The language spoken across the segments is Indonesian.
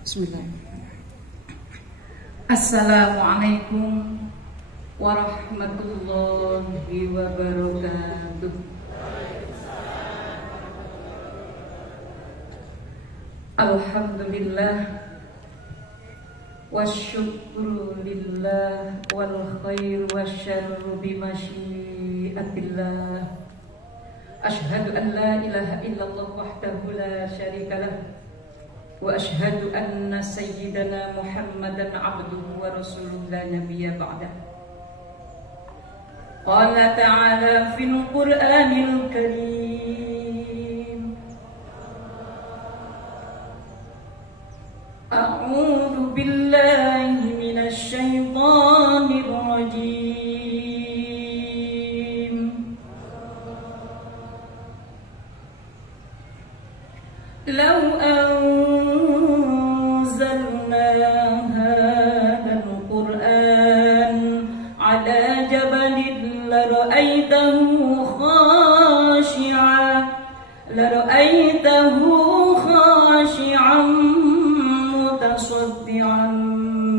Bismillahirrahmanirrahim. Assalamualaikum warahmatullahi wabarakatuh. Alhamdulillah wasyukru lillah wal khairu wasyarru bimasyiatillah. Ashhadu an la ilaha illallah wahdahu la syarikalah wa ashhadu anna sayyidana Muhammadan abduhu wa rasuluhu la nabiyya ba'dah. Qala ta'ala fil Qur'anil Karim, a'udzu billahi minasy syaithanir rajim. Law anzalna hadzal Qur'an 'ala jabalin lara'aitahu khashi'an mutasaddian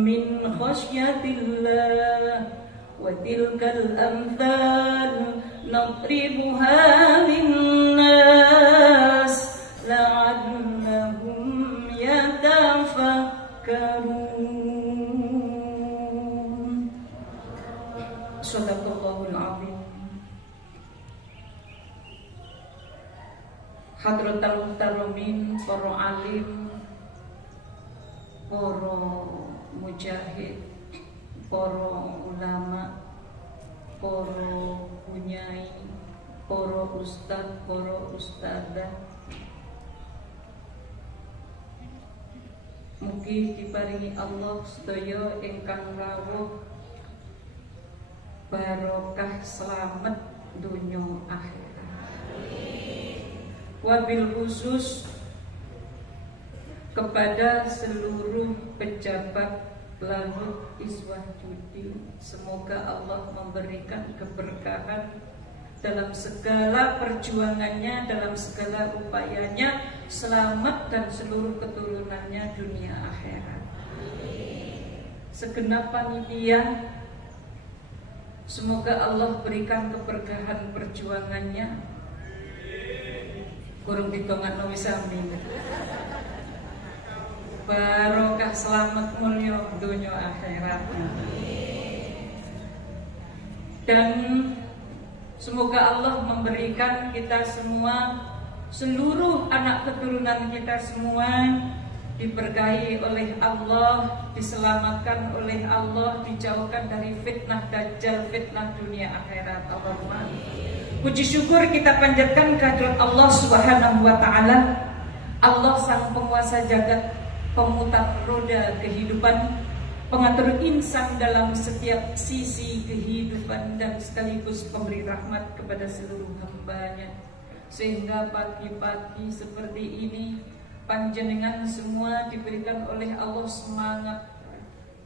min khasyatillah wa tilkal amthal nadribuha linnas la'allahum yatafakkarun. Shadaqallahul azim. Hadratal muhtaromin, para alim, para mujahid, para ulama, para bunyai, para ustad, para ustadzah, mugi diparingi Allah sedaya ingkang rawuh barokah selamat dunya akhirat. Wabil khusus kepada seluruh pejabat Lanut Iswah Judi, semoga Allah memberikan keberkahan dalam segala perjuangannya, dalam segala upayanya, selamat dan seluruh keturunannya dunia akhirat. Segenap panitia, semoga Allah berikan keberkahan perjuangannya. Kurang ditongakno wis amin. Barokah selamat mulya dunia akhirat. Dan semoga Allah memberikan kita semua, seluruh anak keturunan kita semua diberkahi oleh Allah, diselamatkan oleh Allah, dijauhkan dari fitnah dajjal, fitnah dunia akhirat. Allahumma. Puji syukur kita panjatkan kehadirat Allah Subhanahu wa taala. Allah sang penguasa jagat, pemutar roda kehidupan, pengatur insan dalam setiap sisi kehidupan, dan sekaligus pemberi rahmat kepada seluruh hamba-Nya. Sehingga pagi-pagi seperti ini panjenengan semua diberikan oleh Allah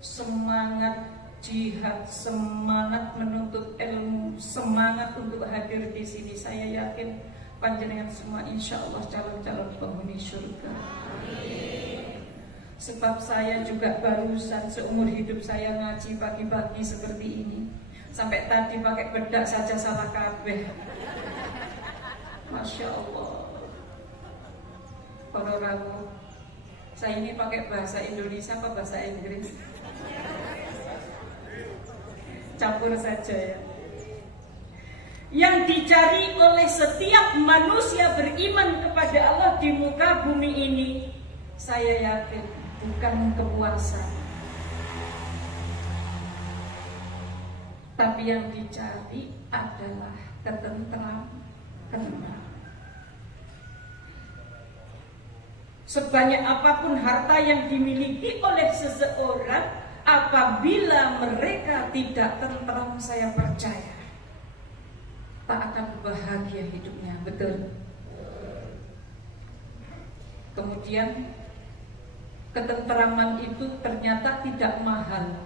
semangat jihad, semangat menuntut ilmu, semangat untuk hadir di sini. Saya yakin panjenengan semua insya Allah calon-calon penghuni surga. Sebab saya juga barusan seumur hidup saya ngaji pagi-pagi seperti ini. Sampai tadi pakai bedak saja salah kabeh. Masya Allah. Para rawuh, saya ini pakai bahasa Indonesia apa bahasa Inggris? Campur saja ya. Yang dicari oleh setiap manusia beriman kepada Allah di muka bumi ini, saya yakin bukan kepuasan, tapi yang dicari adalah ketenteraman. Sebanyak apapun harta yang dimiliki oleh seseorang, apabila mereka tidak tentram, saya percaya tak akan bahagia hidupnya. Betul. Kemudian ketentraman itu ternyata tidak mahal,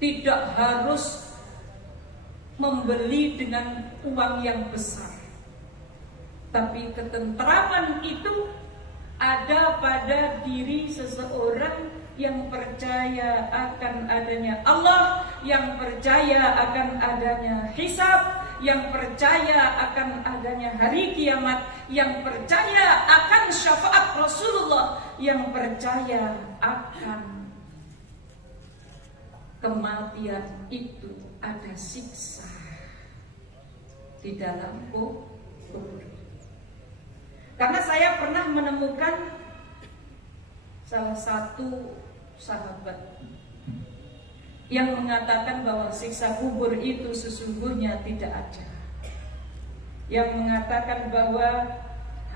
tidak harus membeli dengan uang yang besar, tapi ketentraman itu ada pada diri seseorang yang percaya akan adanya Allah, yang percaya akan adanya hisab, yang percaya akan adanya hari kiamat, yang percaya akan syafaat Rasulullah, yang percaya akan kematian itu ada siksa di dalam kubur. Karena saya pernah menemukan salah satu sahabat yang mengatakan bahwa siksa kubur itu sesungguhnya tidak ada, yang mengatakan bahwa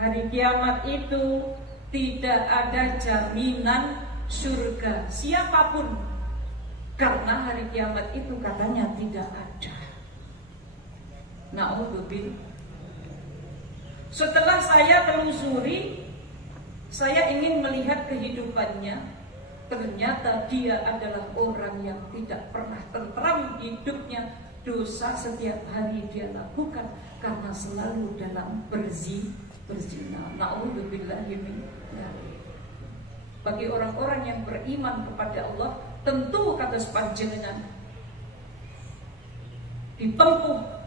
hari kiamat itu tidak ada jaminan surga siapapun, karena hari kiamat itu katanya tidak ada. Na'udzubillah. Setelah saya telusuri, saya ingin melihat kehidupannya. Ternyata dia adalah orang yang tidak pernah tentram hidupnya. Dosa setiap hari dia lakukan karena selalu dalam berzina. Na'udzubillahi min dzalik. Bagi orang-orang yang beriman kepada Allah, tentu kata sepanjangnya ditempuh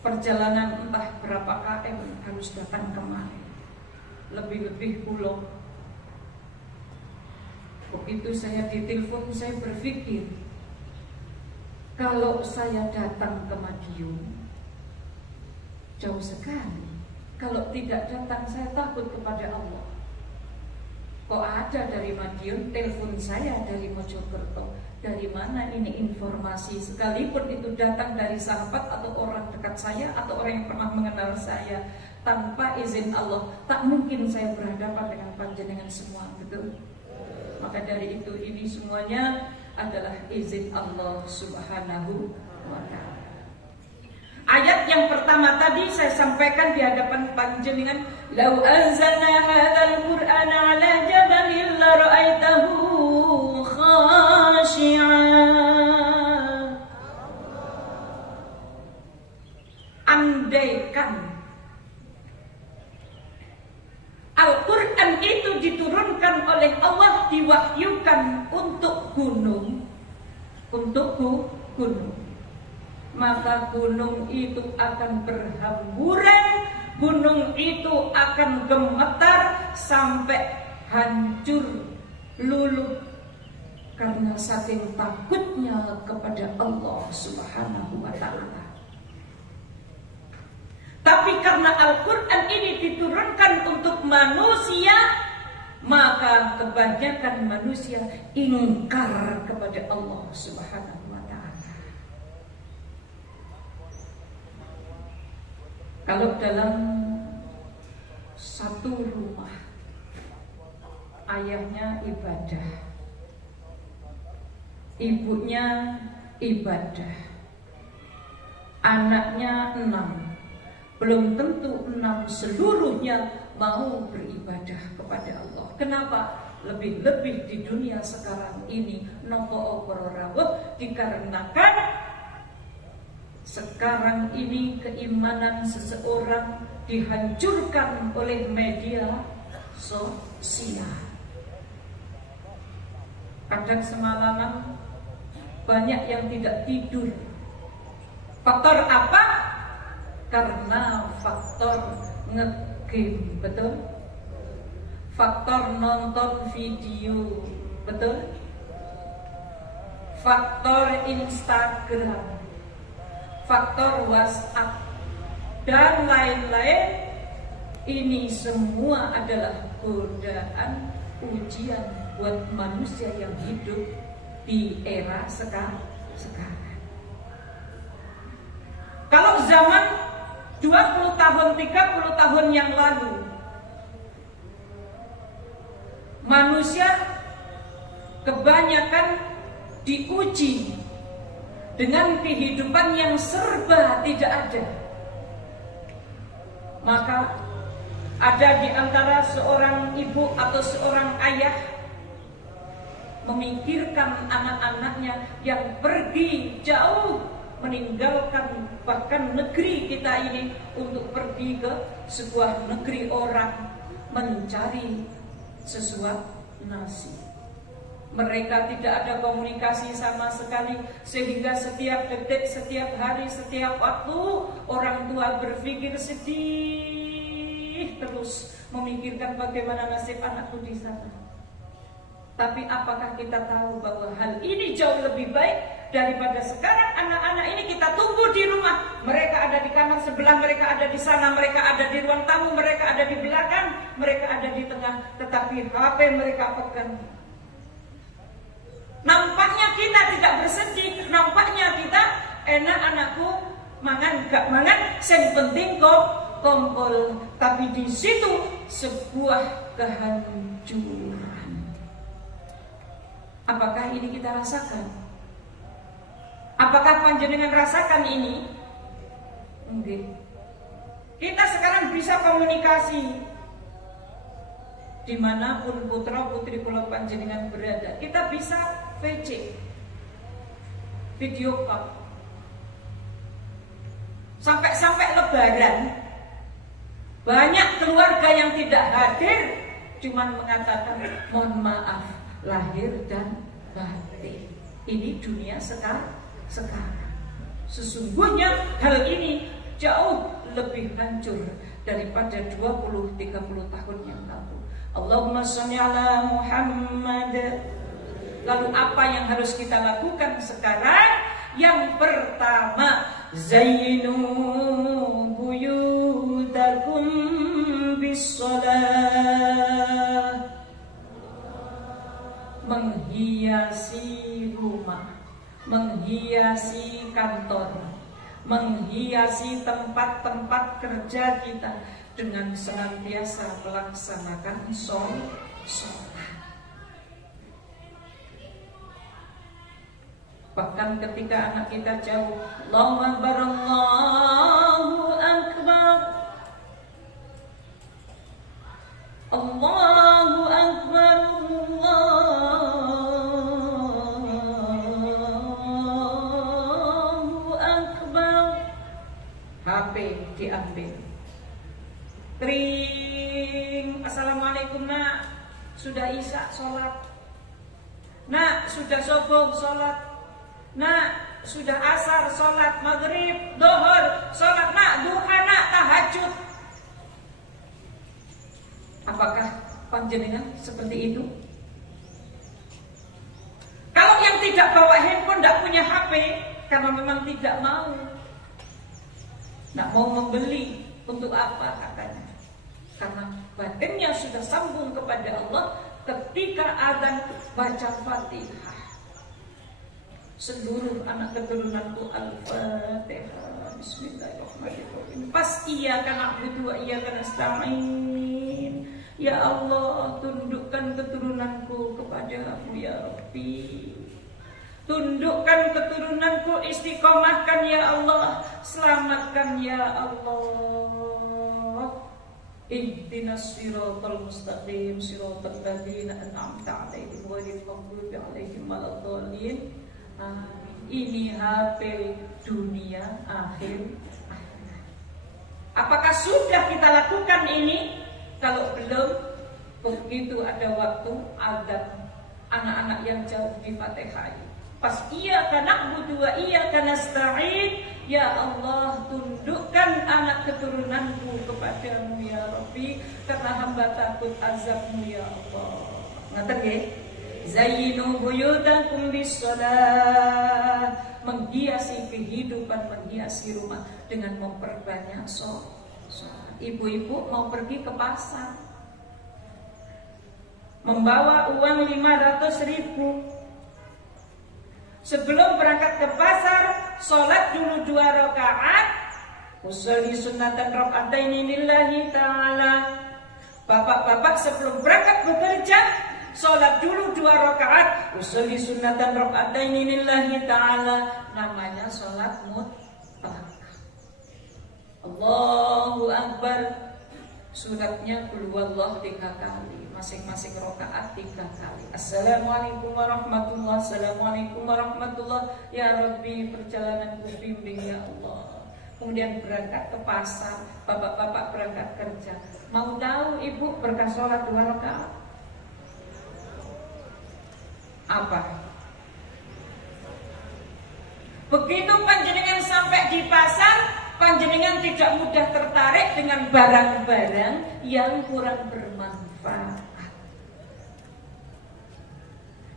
perjalanan entah berapa km harus datang kemari. Lebih-lebih pulau. Begitu saya ditelepon, saya berpikir, kalau saya datang ke Madiun jauh sekali. Kalau tidak datang, saya takut kepada Allah. Kok ada dari Madiun, telepon saya dari Mojokerto. Dari mana ini informasi? Sekalipun itu datang dari sahabat atau orang dekat saya atau orang yang pernah mengenal saya, tanpa izin Allah, tak mungkin saya berhadapan dengan panjenengan semua, betul? Maka dari itu ini semuanya adalah izin Allah Subhanahu wa ta'ala. Ayat yang pertama tadi saya sampaikan di hadapan panjenengan, "Lau anzalna hadzal Qur'ana 'ala jabalin la ra'aitahu khashi'an." Andaikan Al-Quran itu diturunkan oleh Allah, diwahyukan untuk gunung, maka gunung itu akan berhamburan, gunung itu akan gemetar sampai hancur luluh karena saking takutnya kepada Allah Subhanahu wa ta'ala. Tapi karena Al-Quran ini diturunkan untuk manusia, maka kebanyakan manusia ingkar kepada Allah Subhanahu wa ta'ala. Kalau dalam satu rumah ayahnya ibadah, ibunya ibadah, anaknya 6, belum tentu 6 seluruhnya mau beribadah kepada Allah. Kenapa? Lebih-lebih di dunia sekarang ini nopo rawuh, dikarenakan sekarang ini keimanan seseorang dihancurkan oleh media sosial. Kadang semalaman banyak yang tidak tidur. Faktor apa? Karena faktor nge-game, betul? Faktor nonton video, betul? Faktor Instagram, faktor WhatsApp, dan lain-lain. Ini semua adalah godaan, ujian buat manusia yang hidup di era sekarang. Kalau zaman 20 tahun, 30 tahun yang lalu, manusia kebanyakan diuji dengan kehidupan yang serba tidak ada. Maka ada di antara seorang ibu atau seorang ayah memikirkan anak-anaknya yang pergi jauh, meninggalkan bahkan negeri kita ini untuk pergi ke sebuah negeri orang, mencari sesuap nasi. Mereka tidak ada komunikasi sama sekali, sehingga setiap detik, setiap hari, setiap waktu orang tua berpikir sedih terus, memikirkan bagaimana nasib anakku di sana. Tapi apakah kita tahu bahwa hal ini jauh lebih baik daripada sekarang anak-anak ini kita tunggu di rumah, mereka ada di kamar sebelah, mereka ada di sana, mereka ada di ruang tamu, mereka ada di belakang, mereka ada di tengah, tetapi HP mereka pegang. Nampaknya kita tidak bersedih, nampaknya kita enak anakku mangan gak mangan, yang penting kok kompol. Tapi di situ sebuah kehancuran. Apakah ini kita rasakan? Apakah panjenengan rasakan ini? Enggak. Kita sekarang bisa komunikasi dimanapun putra putri kula panjenengan berada. Kita bisa VC, video call. Sampai lebaran banyak keluarga yang tidak hadir, cuman mengatakan mohon maaf lahir dan batin. Ini dunia sekarang. Sesungguhnya hal ini jauh lebih hancur daripada 20-30 tahun yang lalu. Allahumma sholli ala Muhammad. Lalu apa yang harus kita lakukan sekarang? Yang pertama, zayyinu buyutakum bis-shalah. Menghiasi rumah, menghiasi kantor, menghiasi tempat-tempat kerja kita dengan senantiasa melaksanakan sholat. Bahkan ketika anak kita jauh, Allahu Akbar, Allahu Akbar, Allahu Akbar, Allahu Akbar. HP diambil. Tring, assalamualaikum nak, sudah isya sholat, nak sudah subuh sholat, nak sudah asar sholat, maghrib, dohor sholat, nak duha, nak tahajud. Apakah panjenengan seperti itu? Kalau yang tidak bawa handphone, tidak punya HP, karena memang tidak mau membeli, untuk apa katanya? Karena batinnya sudah sambung kepada Allah. Ketika adzan baca Fatihah, seluruh anak keturunanku Al-Fatihah, Bismillahirrahmanirrahim. Pas iyyaka na'budu wa iyyaka nasta'in. Ya Allah, tundukkan keturunanku kepadamu ya Rabbi. Tundukkan keturunanku, istiqomahkan ya Allah, selamatkan ya Allah. Ihdinas siratal mustaqim, siratal ladzina an'amta 'alaihim ghairil maghdubi 'alaihim waladdallin. Ini HP dunia akhir. Apakah sudah kita lakukan ini? Kalau belum, begitu ada waktu adzan, anak-anak yang jauh di Fatihah, pas iyyaka na'budu wa iyyaka nasta'in, ya Allah, tundukkan anak keturunanku kepadamu ya Rabbi, karena hamba takut azabmu ya Allah. Ngaten nggih? Zayyinu buyutakum bis-shalah. Menghiasi kehidupan, menghiasi rumah dengan memperbanyak sholat. Ibu-ibu mau pergi ke pasar, membawa uang 500.000. Sebelum berangkat ke pasar, sholat dulu 2 rakaat. Usolli sunnatan raka'ataini lillahi ta'ala. Bapak-bapak sebelum berangkat bekerja, sholat dulu 2 rakaat. Usolli sunnatan raka'ataini lillahi ta'ala. Namanya sholat mutlak. Allahu Akbar. Suratnya qul huwallahu 3 kali. Masing-masing rakaat 3 kali. Assalamualaikum warahmatullahi, assalamualaikum warahmatullahi. Ya Rabbi, perjalananku bimbing ya Allah. Kemudian berangkat ke pasar, bapak-bapak berangkat kerja. Mau tahu ibu berkah sholat 2 rakaat? Apa? Begitu panjenengan sampai di pasar, panjenengan tidak mudah tertarik dengan barang-barang yang kurang bermanfaat.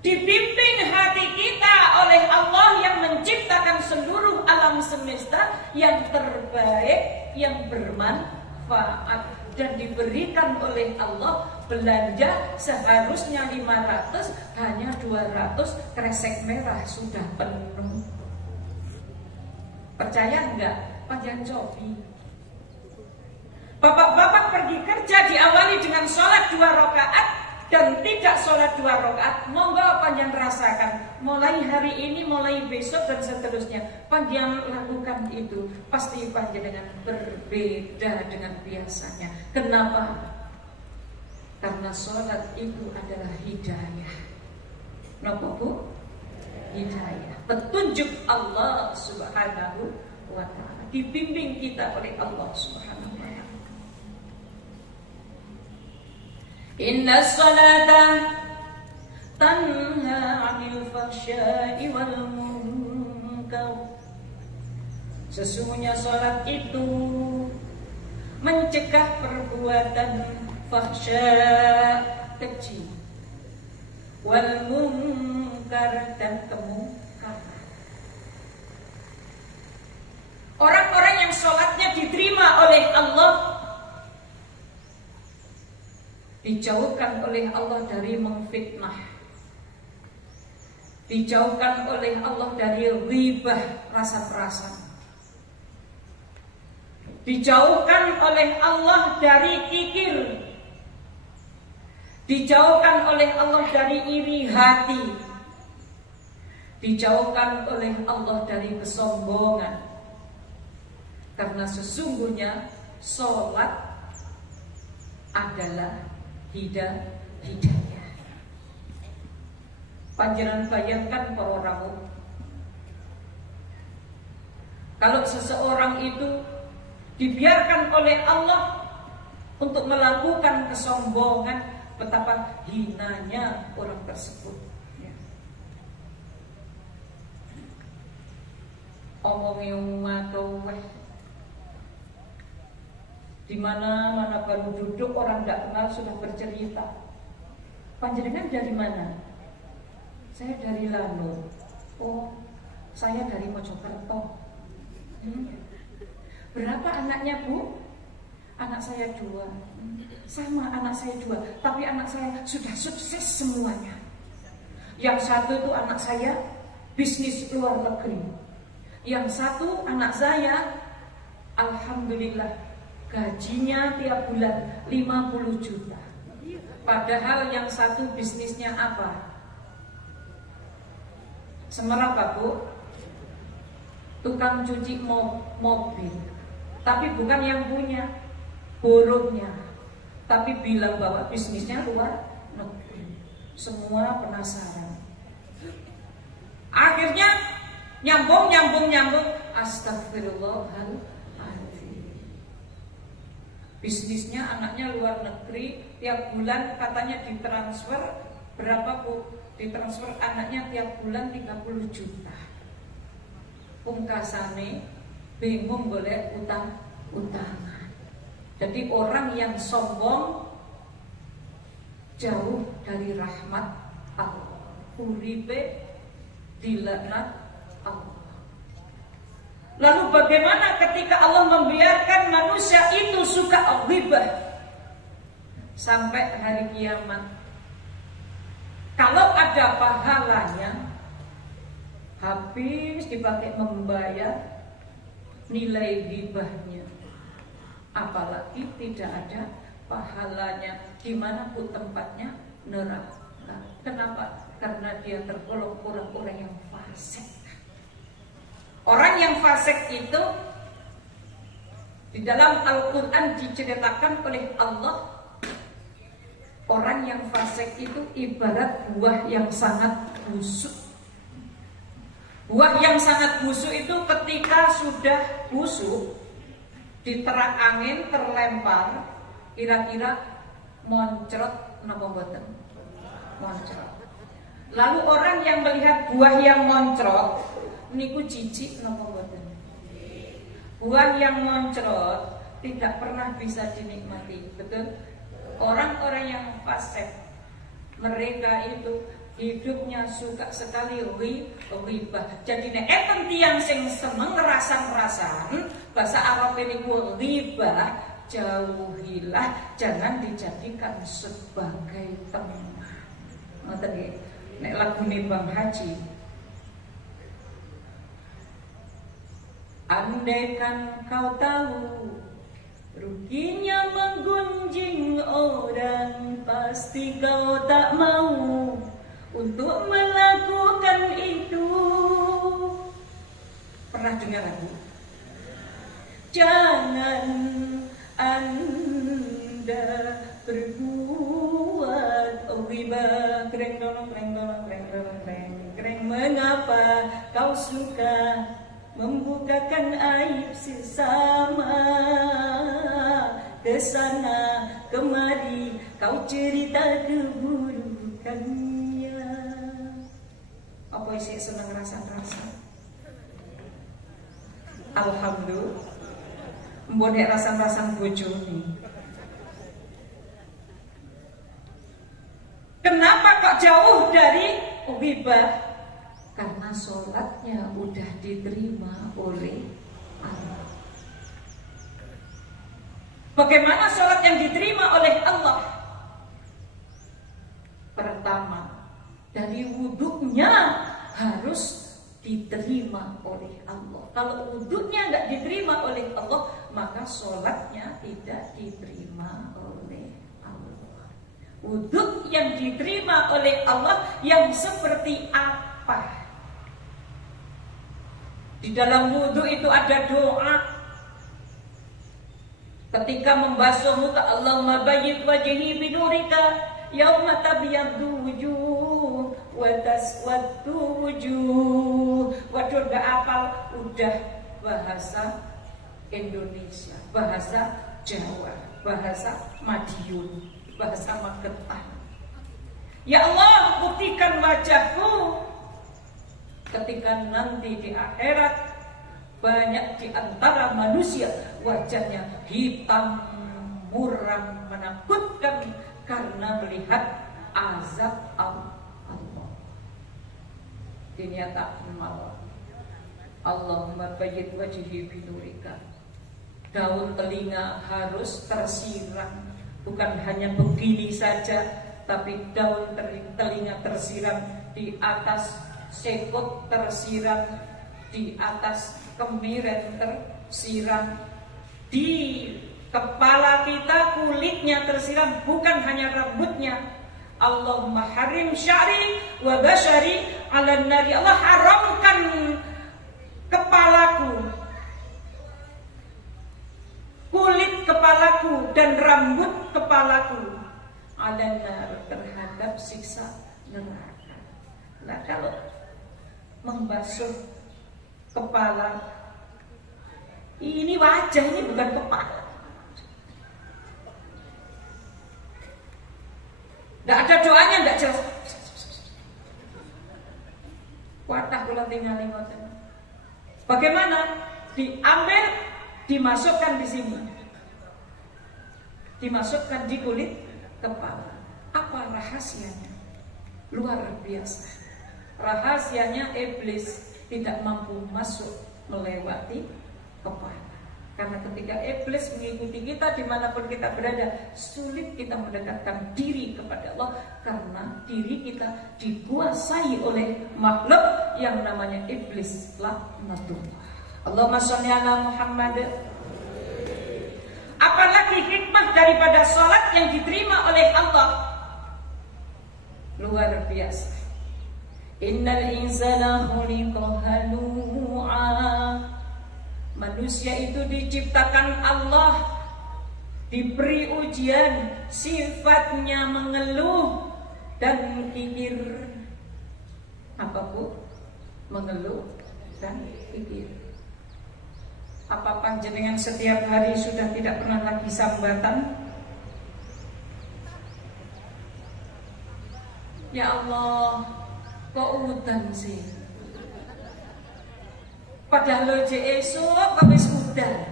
Dibimbing hati kita oleh Allah yang menciptakan seluruh alam semesta yang terbaik, yang bermanfaat, dan diberikan oleh Allah belanja seharusnya 500, hanya 200, kresek merah sudah penuh. Percaya enggak? Panjang cobi. Bapak-bapak pergi kerja diawali dengan sholat 2 rakaat dan tidak sholat 2 rakaat, monggo panjang rasakan. Mulai hari ini, mulai besok dan seterusnya, panjang lakukan itu. Pasti panjenengan berbeda dengan biasanya. Kenapa? Karena sholat itu adalah hidayah. Napa Bu? Hidayah, petunjuk Allah Subhanahu wa ta'ala. Dibimbing kita oleh Allah Subhanahu wa ta'ala. Inna salata tanha 'anil fahsya'i wal munkar. Sesungguhnya salat itu mencegah perbuatan fahsya, keji, wal munkar, dan kemungkaran. Orang-orang yang salatnya diterima oleh Allah dijauhkan oleh Allah dari memfitnah, dijauhkan oleh Allah dari ghibah, rasa perasan, dijauhkan oleh Allah dari kikir, dijauhkan oleh Allah dari iri hati, dijauhkan oleh Allah dari kesombongan. Karena sesungguhnya sholat adalah hidayah. Panjenengan bayangkan para ramu, kalau seseorang itu dibiarkan oleh Allah untuk melakukan kesombongan, betapa hinanya orang tersebut. Omongnya atau di mana baru duduk, orang tidak kenal sudah bercerita. Panjenengan dari mana? Saya dari Lano. Oh, saya dari Mojokerto. Berapa anaknya Bu? Anak saya 2. Sama, anak saya 2. Tapi anak saya sudah sukses semuanya. Yang satu itu anak saya bisnis luar negeri. Yang satu anak saya, alhamdulillah, gajinya tiap bulan 50 juta. Padahal yang satu bisnisnya apa? Semerap Bu, tukang cuci mobil. Tapi bukan yang punya, borongnya. Tapi bilang bahwa bisnisnya luar negeri. Semua penasaran. Akhirnya nyambung. Astagfirullahaladzim. Bisnisnya anaknya luar negeri, tiap bulan katanya ditransfer berapa Bu? Ditransfer anaknya tiap bulan 30 juta. Pungkasane bingung boleh utangan. Jadi orang yang sombong jauh dari rahmat Allah. Uripe dilaknat Allah. Lalu bagaimana ketika Allah membiarkan manusia itu suka ghibah sampai hari kiamat? Kalau ada pahalanya, habis dipakai membayar nilai ghibahnya. Apalagi tidak ada pahalanya, di mana pun tempatnya neraka. Kenapa? Karena dia tergolong orang-orang yang fasik. Orang yang fasik itu di dalam Al-Quran diceritakan oleh Allah, orang yang fasik itu ibarat buah yang sangat busuk. Buah yang sangat busuk itu ketika sudah busuk, diterak angin, terlempar, kira-kira moncrot napa mboten? Moncrot. Lalu orang yang melihat buah yang moncrot niku jijik napa mboten? Buah yang moncrot tidak pernah bisa dinikmati, betul? Orang-orang yang fasik, mereka itu hidupnya suka sekali ghibah. Jadi nek enten tiyang sing seneng ngerasan-rasan, bahasa Arab ini ghibah, jauhilah, jangan dijadikan sebagai teman. Ngoten nggih. Nek lagune Bang Haji, andaikan kau tahu ruginya menggunjing orang, pasti kau tak mau untuk melakukan itu. Pernah dengar aku? Jangan Anda berbuat ghibah. Kreng dolong kreng dolong kreng dolong kreng kreng. Mengapa kau suka membukakan aib sesama? Kesana kemari kau cerita keburukannya. Apa sih senang rasa-rasa? Alhamdulillah. Mbok nek rasa-rasa bojone. Kenapa kok jauh dari ghibah? Karena sholatnya udah diterima oleh Allah. Bagaimana sholat yang diterima oleh Allah? Pertama, dari wudhunya harus diterima oleh Allah. Kalau wudhunya nggak diterima oleh Allah, maka sholatnya tidak diterima oleh Allah. Wudhu yang diterima oleh Allah yang seperti apa? Di dalam wudhu itu ada doa. Ketika membasuh muka, Allahumma bayyid wajhi binurika yauma tabyaddu wujuh wa taswaddu wujuh. Waduh, gak apal, udah bahasa Indonesia, bahasa Jawa, bahasa Madiun, bahasa Magetan. Ya Allah, putihkan wajahku. Ketika nanti di akhirat banyak di antara manusia wajahnya hitam muram menakutkan karena melihat azab Allah. Dinyatakan malam, Allahumma bayyid wajhi binurika. Daun telinga harus tersiram, bukan hanya begini saja, tapi daun telinga tersiram, di atas sekot tersiram, di atas kemiren tersiram, di kepala kita kulitnya tersiram, bukan hanya rambutnya. Allahumma harim sya'ri wa basyari 'alan nari. Allah haramkan kepalaku, kulit kepalaku dan rambut kepalaku 'alan nar, terhadap siksa neraka. Nah, kalau membasuh kepala, ini wajah, ini bukan kepala. Tidak ada doanya, tidak jelas. Watah kula tinggali ngoten. Bagaimana? Diambil, dimasukkan di sini, dimasukkan di kulit kepala. Apa rahasianya? Luar biasa. Rahasianya iblis tidak mampu masuk melewati kepala. Karena ketika iblis mengikuti kita dimanapun kita berada, sulit kita mendekatkan diri kepada Allah, karena diri kita dikuasai oleh makhluk yang namanya iblis, laknatullah. Allahumma sholli ala Muhammad. Apalagi hikmah daripada sholat yang diterima oleh Allah? Luar biasa. Innal insana khuliqa halu'a. Manusia itu diciptakan Allah, diberi ujian, sifatnya mengeluh dan kikir. Apa Bu? Mengeluh dan kikir. Apa panjenengan setiap hari sudah tidak pernah lagi sambatan? Ya Allah, Kok udan sih? Padahal lo esok kok wis udan.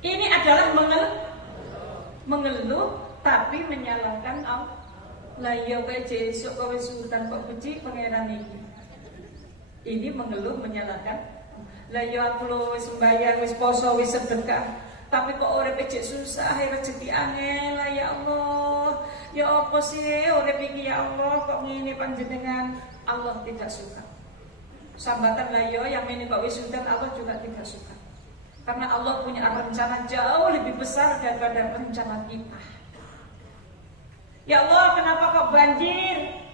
Ini adalah mengeluh tapi menyalahkan Allah. Lah ya kowe esok kok wis udan kok benci pangeran iki. Ini mengeluh menyalahkan. Lah ya aku lo wis sembahyang, wis poso, wis sedekah, tapi kok urip cek susah, rezeki angel. Lah ya Allah. Ya apa sih urip iki ya Allah kok ngene panjenengan? Allah tidak suka. Sambatan lah yo yang ini kok wisudan Allah juga tidak suka. Karena Allah punya rencana jauh lebih besar daripada rencana kita. Ya Allah, kenapa kok banjir?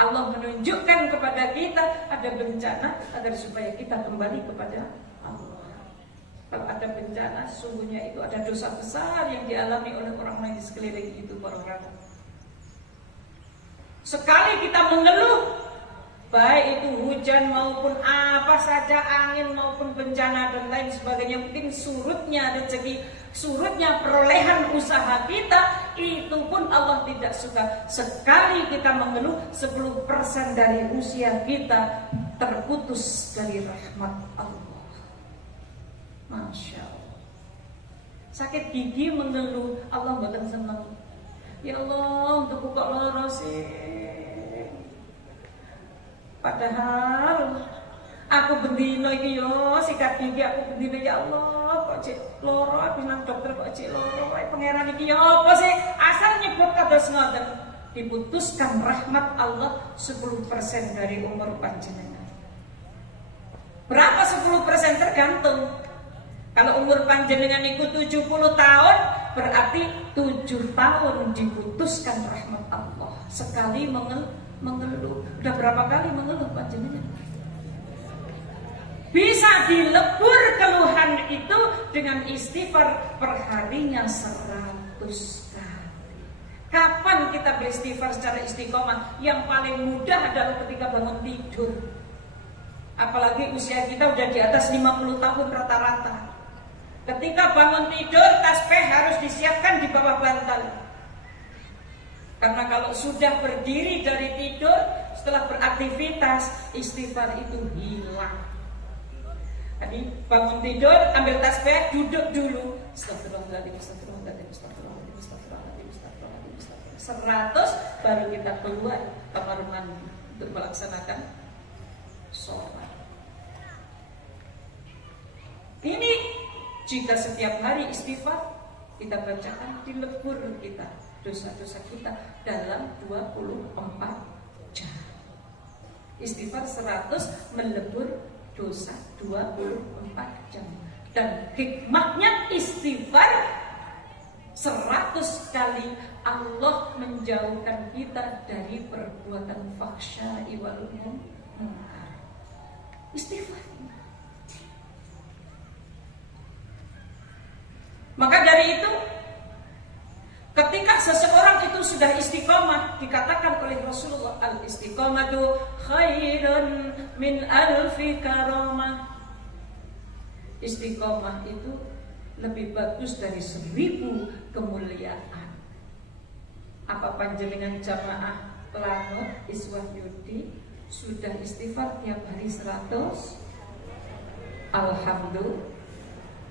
Allah menunjukkan kepada kita ada bencana agar supaya kita kembali kepada Allah. Kalau ada bencana, sesungguhnya itu ada dosa besar yang dialami oleh orang-orang di sekeliling itu, para orang. Sekali kita mengeluh, baik itu hujan maupun apa saja, angin maupun bencana dan lain sebagainya, mungkin surutnya rezeki, surutnya perolehan usaha kita, itu pun Allah tidak suka. Sekali kita mengeluh, 10% dari usia kita terputus dari rahmat Allah. Masya Allah. Sakit gigi mengeluh, Allah bukan senang. Ya Allah, untuk buka loro sih. Padahal aku bendino iki yo sikat gigi aku bendino, ya Allah kok cek loro, aku nang dokter kok cek loro, wae pangeran iki yo apa sih asal nyebut kados ngoten. Diputuskan rahmat Allah 10% dari umur panjenengan. Berapa 10%? Tergantung. Kalau umur panjenengan itu 70 tahun, berarti 7 tahun diputuskan rahmat Allah. Sekali mengeluh. Udah berapa kali mengeluh panjenengan? Bisa dilebur keluhan itu dengan istighfar perharinya 100 kali. Kapan kita beristighfar secara istiqomah? Yang paling mudah adalah ketika bangun tidur. Apalagi usia kita udah di atas 50 tahun rata-rata. Ketika bangun tidur, tasbih harus disiapkan di bawah bantal. Karena kalau sudah berdiri dari tidur, setelah beraktivitas, istighfar itu hilang. Jadi bangun tidur, ambil tasbih, duduk dulu. Astagfirullahaladzim, astagfirullahaladzim, astagfirullahaladzim, astagfirullahaladzim, astagfirullahaladzim, astagfirullahaladzim. 100 baru kita keluar kamar mandi untuk melaksanakan sholat. Ini jika setiap hari istighfar kita bacakan, dilebur kita dosa-dosa kita dalam 24 jam. Istighfar 100 melebur dosa 24 jam. Dan hikmahnya istighfar 100 kali Allah menjauhkan kita dari perbuatan fahsya wal munkar. Istighfar. Maka dari itu, ketika seseorang itu sudah istiqomah, dikatakan oleh Rasulullah, al-istiqomatu khairun min alfi karamah. Istiqomah itu lebih bagus dari 1000 kemuliaan. Apa panjenengan jamaah Lanut Iswah Yudi sudah istighfar tiap hari 100? Alhamdulillah.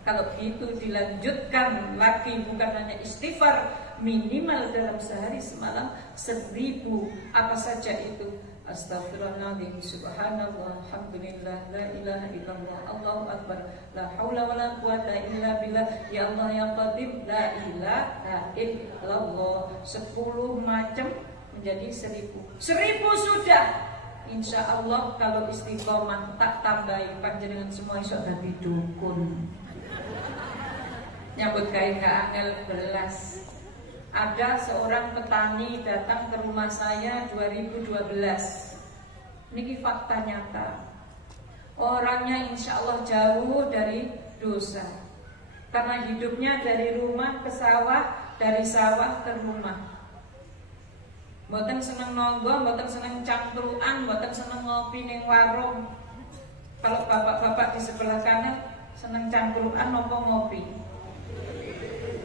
Kalau itu dilanjutkan lagi, bukan hanya istighfar, minimal dalam sehari semalam 1000. Apa saja itu? Astagfirullahaladzim, subhanallah, alhamdulillah, la ilaha illallah, Allahu akbar, la haula wa la quwata illa billah, ya Allah ya qadim, la ilaha illallah. 10 macam menjadi 1000. 1000 sudah. Insya Allah kalau istiqomah tak tambahi panjenengan semua iso dadi dukun. Nyambut gawe gak angel belas. Ada seorang petani datang ke rumah saya 2012. Niki fakta nyata. Orangnya insya Allah jauh dari dosa. Karena hidupnya dari rumah ke sawah, dari sawah ke rumah. Mboten seneng nonggo, mboten seneng cangkruan, mboten seneng ngopi ning warung. Kalau bapak-bapak di sebelah kanan seneng cangkruan nopo ngopi?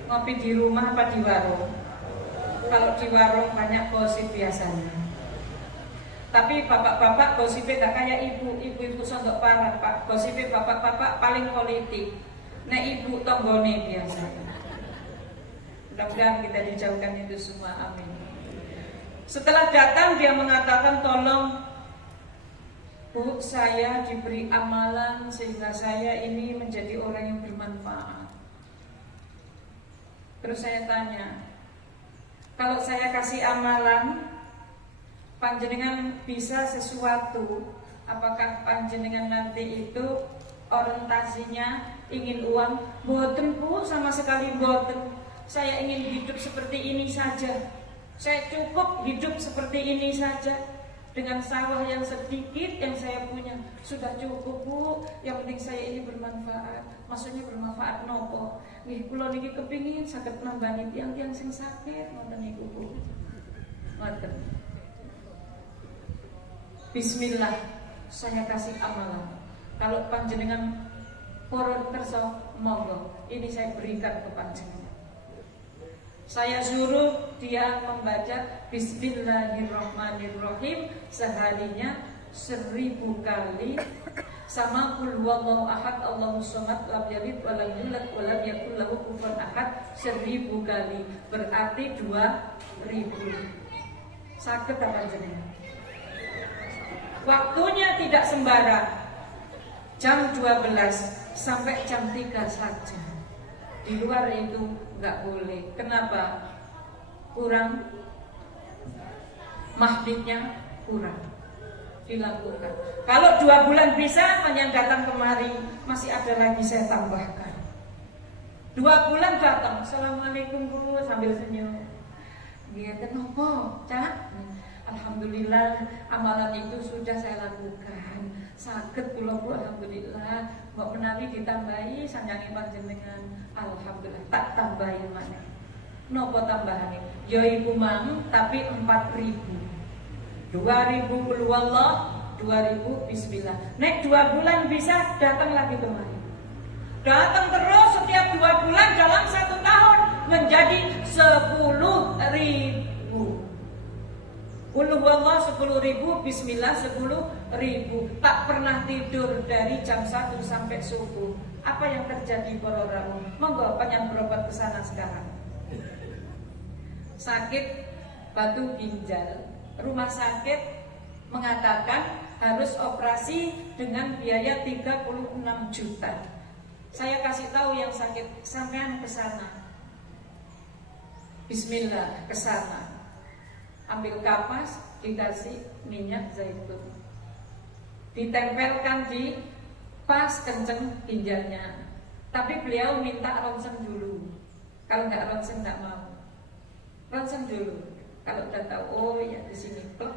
Ngopi di rumah apa di warung? Kalau di warung banyak gosip biasanya. Tapi bapak-bapak gosipnya gak kayak ibu-ibu sondok parah, Pak. Gosipnya bapak-bapak paling politik. Nek ibu tonggone biasa. Mudah-mudahan kita dijauhkan itu semua, amin. Setelah datang dia mengatakan, tolong Bu, saya diberi amalan sehingga saya ini menjadi orang yang bermanfaat. Terus saya tanya, kalau saya kasih amalan, panjenengan bisa sesuatu, apakah panjenengan nanti itu orientasinya ingin uang? Boten Bu, sama sekali boten. Saya ingin hidup seperti ini saja. Saya cukup hidup seperti ini saja. Dengan sawah yang sedikit yang saya punya sudah cukup Bu. Yang penting saya ini bermanfaat. Maksudnya bermanfaat nopo? Nggih, kula niki kepingin saged nambani tiyang-tiyang sing sakit ngoten niku Bu. Ngoten. Bismillah, saya kasih amalan. Kalau panjenengan purun kersa, monggo. Ini saya berikan ke panjenengan. Saya suruh dia membaca Bismillahirrahmanirrahim seharinya 1000 kali, sama qul huwallahu ahad Allahus samad lam yalid wa lam yulad wa lam yakul lahu kufuwan ahad 1000 kali. Berarti 2000. Saged apa jenengan? Waktunya tidak sembarang. Jam 12 sampai jam 3 saja. Di luar itu nggak boleh. Kenapa? Kurang, mahditnya kurang dilakukan. Kalau 2 bulan bisa, panjang datang kemari, masih ada lagi saya tambahkan. 2 bulan datang, assalamualaikum Bu, sambil senyum. Dia kenapa, Cak? Alhamdulillah, amalan itu sudah saya lakukan. Saged kula Bu, alhamdulillah. Mbok menawi ditambahi sanjange panjenengan. Alhamdulillah, tak tambahi maneh. Napa tambahane? Ya iku mang, tapi 4000. 2000 qul huwallah, 2000 bismillah. Nek 2 bulan bisa, datang lagi kemari. Datang terus setiap 2 bulan dalam 1 tahun menjadi 10.000. Qul huwallah 10.000, bismillah 10.000. Tak pernah tidur dari jam 1 sampai subuh. Apa yang terjadi para ramu? Monggo panjang berobat ke sana sekarang. Sakit batu ginjal, rumah sakit mengatakan harus operasi dengan biaya 36 juta. Saya kasih tahu yang sakit, sampean ke sana. Bismillah, ke sana. Ambil kapas, dikasih minyak zaitun, ditempelkan di pas kenceng ginjalnya. Tapi beliau minta ronsen dulu. Kalau nggak ronsen nggak mau. Ronsen dulu. Kalau udah tahu, oh ya di sini plek.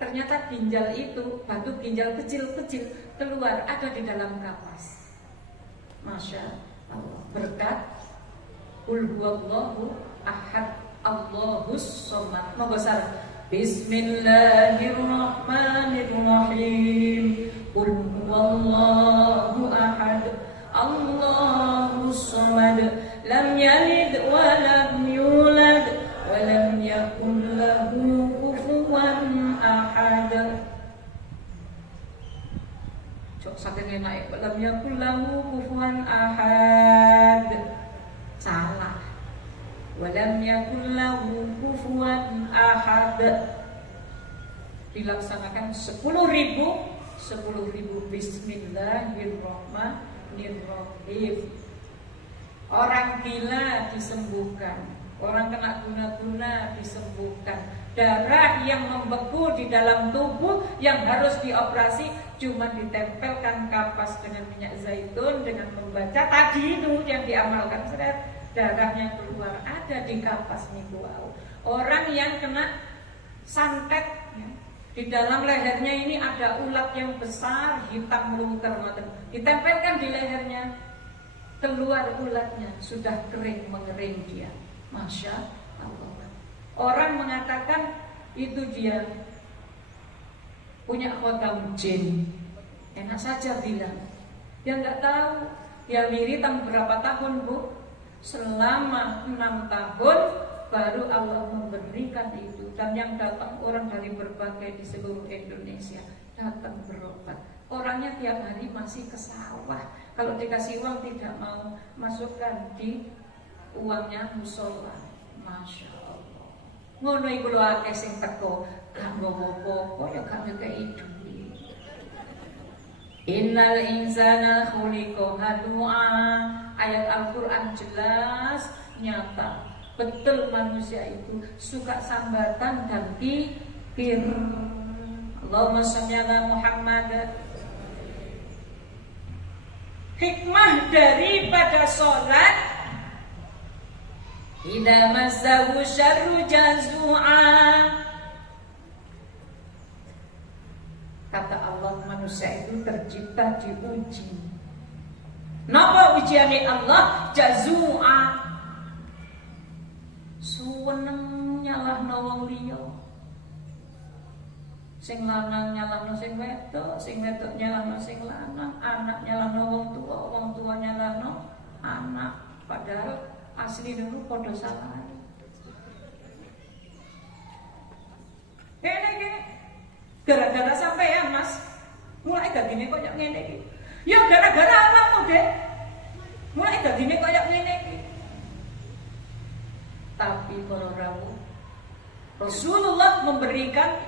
Ternyata ginjal itu, batu ginjal kecil-kecil keluar, ada di dalam kapas. Masya Allah, berkat qul huwallahu ahad Allahus samad. Monggo sareng. Bismillahirrahmanirrahim. Qul huwallahu ahad Allahus samad lam yalid wa lam yulad wa lam yakul lahu kufuwan ahad. Cok saking enak, lam yakul lahu kufuwan ahad. Salah. Walam yakul lahu kufuwan ahad. Dilaksanakan 10.000 bismillahirrahmanirrahim. Orang gila disembuhkan, orang kena guna-guna disembuhkan. Darah yang membeku di dalam tubuh yang harus dioperasi cuma ditempelkan kapas dengan minyak zaitun, dengan membaca tadi itu yang diamalkan, darahnya keluar, ada di kapas niku. Orang yang kena santet ya, di dalam lehernya ini ada ulat yang besar hitam melungker, ditempelkan di lehernya, keluar ulatnya, sudah kering mengering dia. Masya Allah. Orang mengatakan itu dia punya khotam jin. Enak saja bilang. Dia nggak tahu. Dia wiritan berapa tahun Bu? Selama 6 tahun baru Allah memberikan itu. Dan yang datang orang dari berbagai di seluruh Indonesia datang berobat. Orangnya tiap hari masih ke sawah. Kalau dikasih uang tidak mau, masukkan di uangnya musola. Masya Allah. Ngono iku lho akeh sing teko gak nggowo apa-apa ya gak ngekeki duit. Innal insana khuliqa halu'a. Ayat Al-Qur'an jelas nyata. Betul manusia itu suka sambatan dan kikir. Allahumma shalli ala Muhammad. Hikmah daripada sholat, idza massahu syarru jazua. Kata Allah, manusia itu tercipta diuji. Napa ujiane Allah? Jazua. Suweneng nyalahno wong liya. Sing lanang nyalahno sing wedok nyalahno sing lanang, anak nyalahno wong tua nyalahno anak. Padahal asli dulu padha salah. Kene gara-gara sampean Mas, mulai dadine koyo ngene iki. Ya gara-gara awakmu, Dek. Mulai dadine koyo ngene iki. Tapi para rawuh, Rasulullah memberikan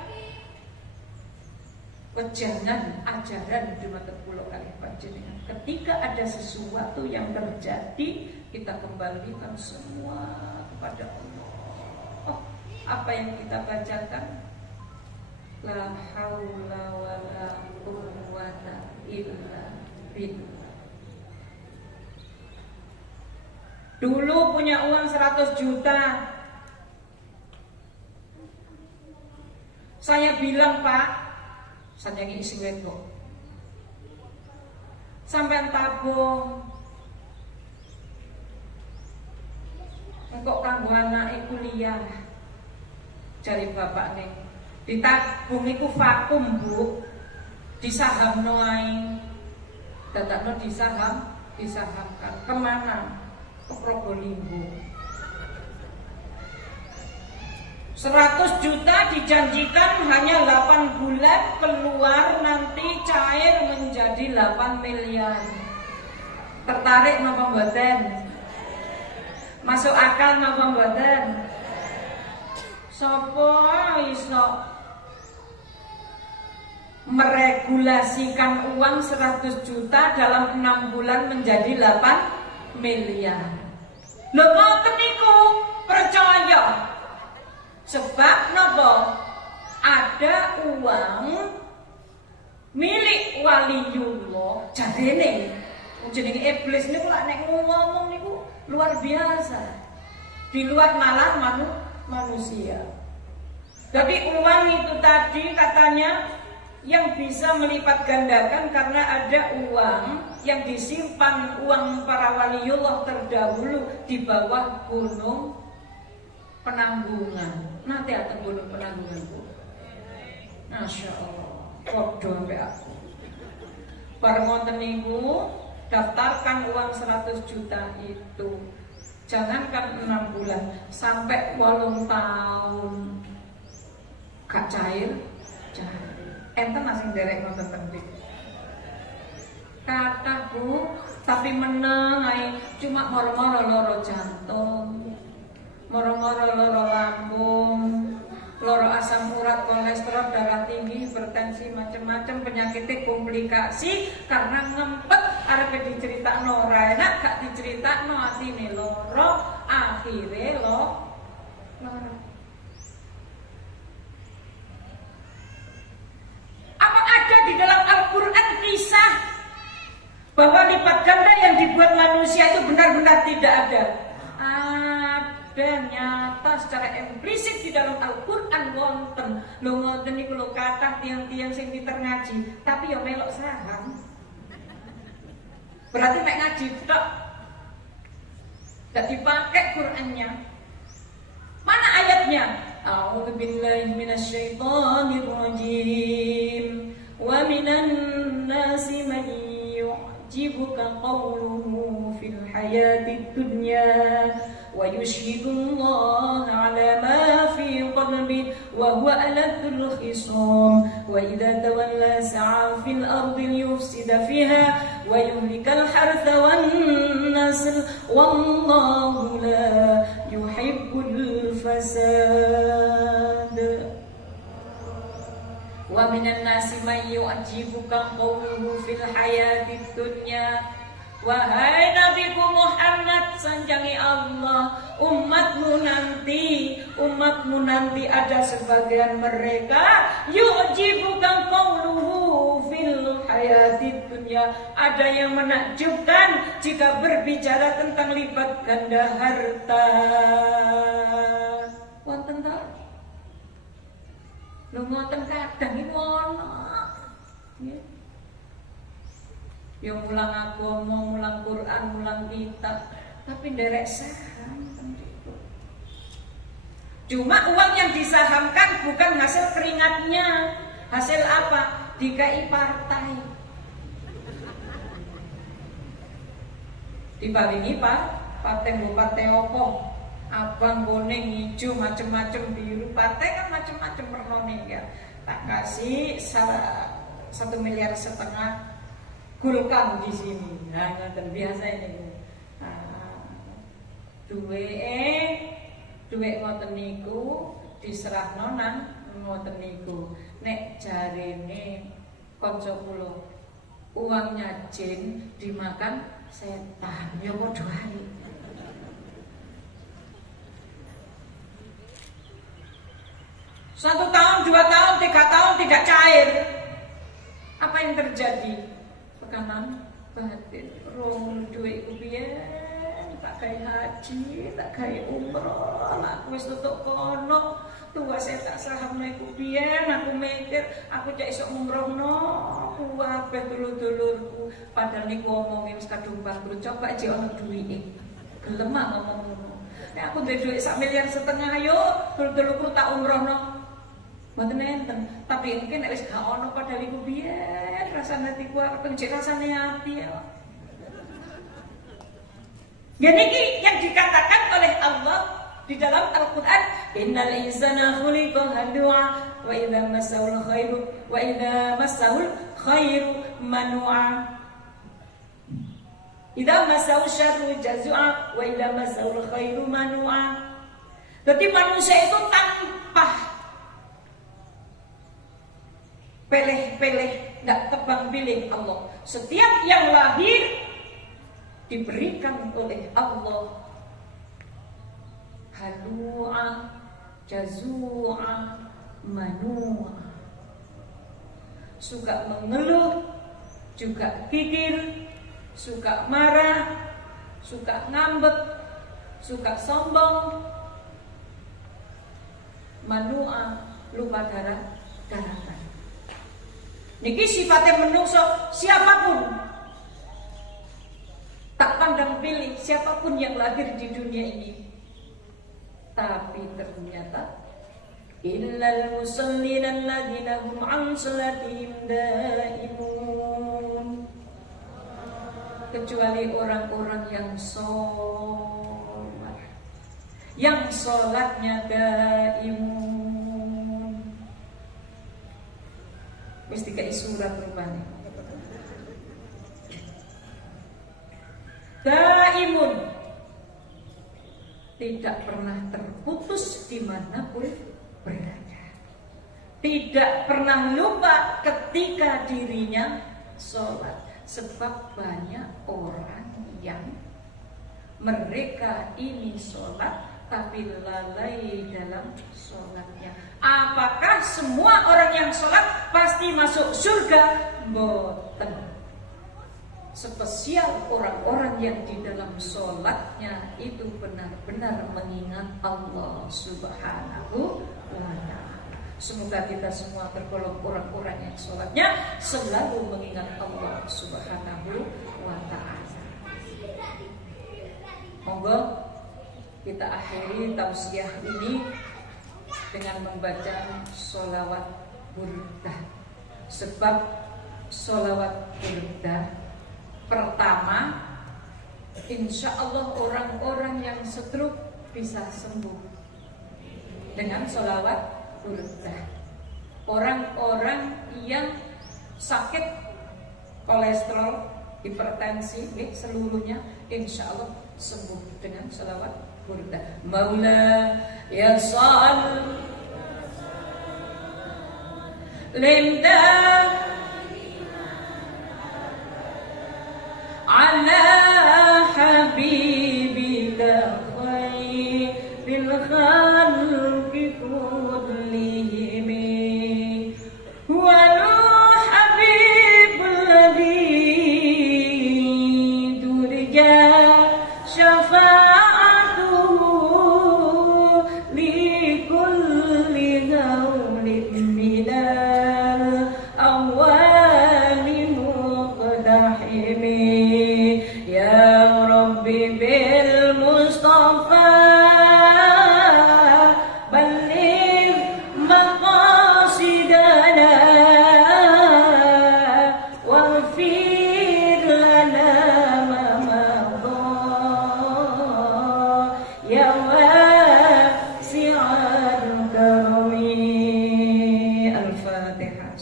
wejangan ajaran di mata kula kali panjenengan. Ketika ada sesuatu yang terjadi, kita kembalikan semua kepada Allah. Oh, apa yang kita bacakan? La haula wala quwwata illa billah. Dulu punya uang 100 juta. Saya bilang, Pak, saya ngisi wedok. Sampai tabung. Engkok kanggo anake kuliah. Jari bapakne. Ditabung iku vakum, Bu. Disahamno ae. Dadakno disahamkan. Kemana? Ke Probolinggo. 100 juta dijanjikan hanya 8 bulan, keluar nanti cair menjadi 8 miliar. Tertarik napa mboten? Masuk akal napa mboten? Sopo iso meregulasikan uang 100 juta dalam 6 bulan menjadi 8 miliar. Lho ngoten niku percaya. Sebab napa? Ada uang milik waliullah. Jarene jenenge iblis niku lak nek ngomong niku luar biasa. Di luar nalar manusia. Tapi uang itu tadi katanya yang bisa melipat gandakan karena ada uang yang disimpan, uang para waliullah terdahulu di bawah gunung Penanggungan. Nanti akan gunung Penanggungan, Bu. Masya Allah, podo sampai aku. Bareng niku daftarkan uang 100 juta itu. Jangankan 6 bulan, sampai 8 tahun gak cair. Enten masih derek nonton penting. Kata Bu, tapi meneng ae cuma moro-moro loro jantung, moro-moro loro lambung, loro asam urat, kolesterol, darah tinggi, hipertensi, macam-macam penyakit komplikasi karena ngempet arep diceritakno ora enak, gak diceritakno atine loro, akhire loro. Apa ada di dalam Al-Quran kisah bahwa lipat ganda yang dibuat manusia itu benar-benar tidak ada? Ada, nyata secara implisit di dalam Al-Quran wonten. Lho ngoten niku lho kathah tiang-tiang sing pinter ngaji, tapi ya melok saham. Berarti mek ngaji tok gak dipakai Qur'annya. Mana ayatnya? A'udzu billahi minasyaitonir rajim. Wa minan nasi man yu'jibuka qawluhu fil hayatid dunya ويشهد الله على ما في قلبه وهو ألد الخصام وإذا تولى سعى في الأرض ليفسد فيها ويهلك الحرث والنسل والله لا يحب الفساد ومن الناس من يعجبك قوله في الحياة الدنيا. Wahai Nabiku Muhammad, sanjangi Allah, umatmu nanti ada sebagian mereka yu'jibukan qawluhu fil hayatid dunya, ada yang menakjubkan jika berbicara tentang lipat ganda harta. Wonten ta? Lho ngoten kadang iki ono. Nggih. Yang mulang agama, mulang Quran, mulang kitab, tapi nderek saham. Cuma uang yang disahamkan bukan hasil keringatnya. Hasil apa? Dikai partai. Diparingi partai opo? Abang, kuning, hijau, macam-macam, biru. Partai kan macam-macam warnanya ya. Tak kasih 1,5 miliar gulkan di sini. Nah, ngoten biasa ini. Duwe ngoten niku diserahno nang ngoten niku. Nek jarene kanca kula, uangnya jin dimakan setan. Ya padha ae. Satu tahun, 2 tahun, 3 tahun tidak cair. Apa yang terjadi? Tekanan batin, rong duit kubiyen tak gawe haji, tak gawe umroh, aku wis tutuk kono, tua saya tak saham naik kubiyen, aku mikir aku cek iso umrohno, kabeh dulur-dulurku padahal niku omongin wis kadung bangkrut, coba aja ono duwike. Gelem ngomong ngono. Nek aku duwe duit 1,5 miliar yo dulur-dulurku tak umrohno. Mboten enten, tapi mungkin nek wis gak ono padahal iku biyen rasane atiku arep njek rasane ati ya. Niki yang dikatakan oleh Allah di dalam Al-Qur'an, innal insana khuliqa halu'a wa idza massahul khairu manua. Idza massahul syarru jazua wa idza massahul khairu manua. Jadi manusia itu tanpa peleh-peleh, tidak tebang pilih Allah. Setiap yang lahir diberikan oleh Allah halu'a, jazua, manua. Suka mengeluh, juga kikir, suka marah, suka ngambek, suka sombong. Manua, lupa daratan. Niki sifatnya menungso siapapun, tak pandang pilih siapapun yang lahir di dunia ini. Tapi ternyata illal musallin alladzina hum an salatihim daimun, kecuali orang-orang yang sholat, yang sholatnya daimun. Mesti kayak surat rupanya. Daimun, tidak pernah terputus dimanapun berada, tidak pernah lupa ketika dirinya sholat. Sebab banyak orang yang mereka ini sholat tapi lalai dalam sholatnya. Apakah semua orang yang sholat pasti masuk surga? Boten. Spesial orang-orang yang di dalam sholatnya itu benar-benar mengingat Allah Subhanahu wa ta'ala. Semoga kita semua tergolong orang-orang yang sholatnya selalu mengingat Allah Subhanahu wa ta'ala. Monggo kita akhiri tausiah ini dengan membaca sholawat burdah. Sebab sholawat burdah pertama, insya Allah orang-orang yang stroke bisa sembuh dengan sholawat burdah. Orang-orang yang sakit kolesterol, hipertensi, seluruhnya insya Allah sembuh dengan sholawat burdah. Maula ya sal linda ala habibika khairil khalqi kullihim wal habibul ladzi turja syafa'atuhu li kulli hawlin minal awwali muqtahimi ya rabbi bil mustafa balligh maqasidana waghfir lana ma madha ya wasi'al karami. Al-Fatihah.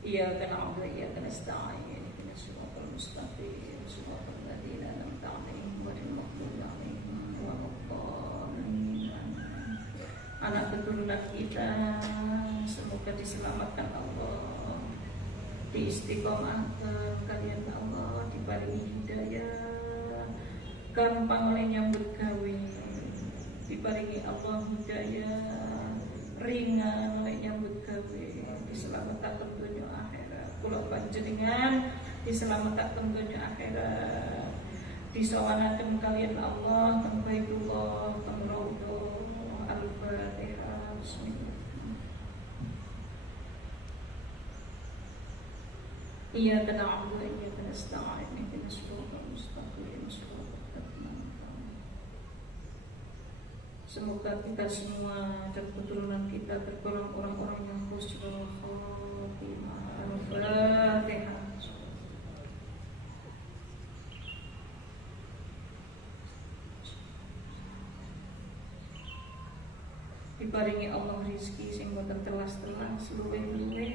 Iyyaka na'budu wa iyyaka nasta'in ihdinas siratal mustaqim siratal ladzina an'amta 'alaihim ghairil maghdubi 'alaihim waladdallin. Anak keturunan kita semoga diselamatkan Allah, diistiqomahkan kalian Allah, diparingi hidayah, gampang oleh nyambut gawe, diparingi Allah hidayah, ringan oleh nyambut gawe, diselamatkan dunia akhirat. Kula panjenengan diselamatkan dunia akhirat, disawanaken kalian Allah teng Baitullah teng Raudhah. Al-Fatihah. Bismillah. Iyyaka na'budu wa iyyaka nasta'in ihdinas siratal mustaqim siratal ladzina. Semoga kita semua dan keturunan kita tergolong orang-orang yang husnul khotimah. Al-Fatihah. Diparingi Allah rizki sing boten telas-telas luwih-luwih,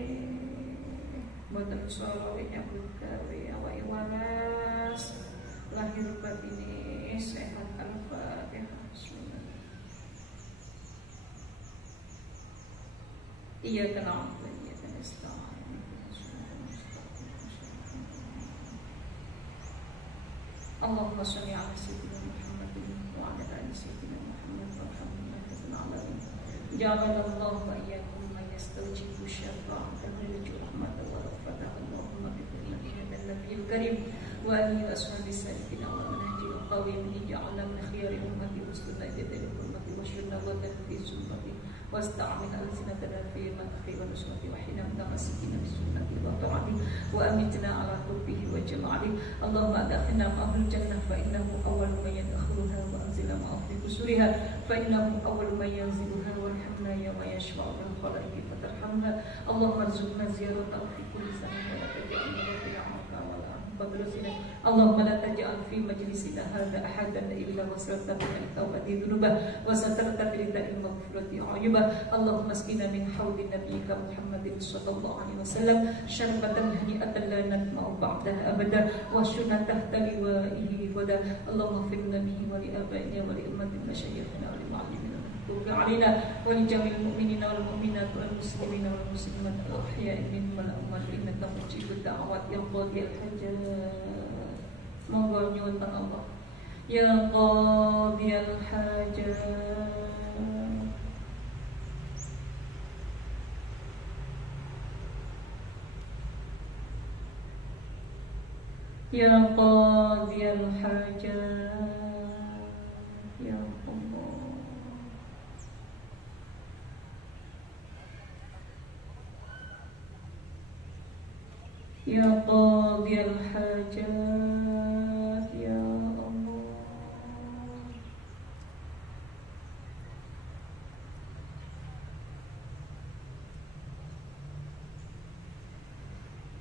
boten solowih nyambut gawe, awake waras, lahir batine sehat. Al-Fatihah. Iyyaka na'budu wa iyyaka nasta'in. Allahumma shalli ala sayyidina Muhammadin wa ala ali sayyidina Muhammad warhamna fil alamin. Ja'alallahu wa iyyakum man yastawjibu syafa'atan yarju rahmatan wa rafatan. Allahumma bi hurmati hadzal nabiyil karim wa alihi wa ashabihi sayyidina wa manhajil qawim ij'alna min khiyari ummati wastunna jadil ummati wa syunna wa fi sunnati واستعمل ألسنتنا في المدح والنصرة وحين متمسكين بسنته وطاعته وأمتنا على حبه وجماله. اللهم أدخلنا مع أهل الجنة فإنه أول من يدخلها وأنزلنا مع أهل قصورها فإنه أول من ينزلها وارحمنا يوم يشفع بالخلائق فترحمنا. اللهم ارزقنا زيارته في كل سنة ولا تجعلنا نضيع عنك ولا ببرزنا. اللهم لا تجعل في مجلسنا هذا أحدا إلا وسرت من التوبة ذنوبه وسترت برداء المغفرة عيوبه. اللهم اسقنا من حوض نبيك محمد صلى الله عليه وسلم شربة هنيئة لا نطمع بعدها أبدا واشرنا تحت لوائه غدا. اللهم اغفر به ولآبائنا ولأمة مشايخنا ولمعلمنا وتوب علينا ولجميع المؤمنين والمؤمنات والمسلمين والمسلمات الأحياء منهم والأموات إنك مجيب الدعوات يا قاضي الحاجات. Monggo nyuwun teng Allah ya qadiyal hajat ya qadiyal hajat ya Allah. Ya qadiyal hajat ya Allah.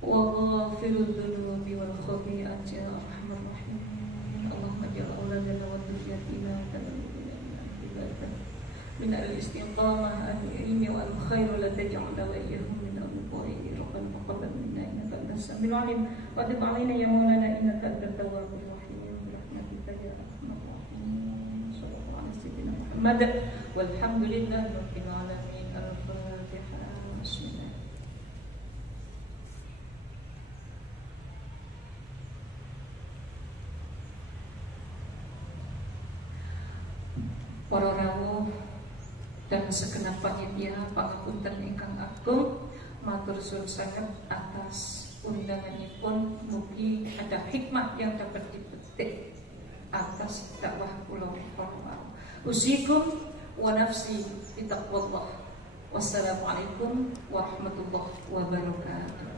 Wa ghafirudz dzunubi wal khati'ati ya arhamar rahimin. Allahumma واجعل أولادنا وذرياتنا من الاستقامة عن العلم والخير ولا تجعلنا وإياهم من الضالين ربنا تقبل منا إنك أنت السميع العليم وتب علينا يا مولانا إنك أنت التواب الرحيم برحمتك يا أرحم الراحمين صلى الله على سيدنا محمد والحمد لله رب العالمين. الفاتحة. بسم الله. Para rawuh dan segenap panitia pangapunten ingkang agung, matur suwun sanget atas undanganipun. Mugi ada hikmah yang dapat dipetik atas dakwah kula rahmah. Usikum wa nafsi bi taqwallah. Wassalamualaikum warahmatullahi wabarakatuh.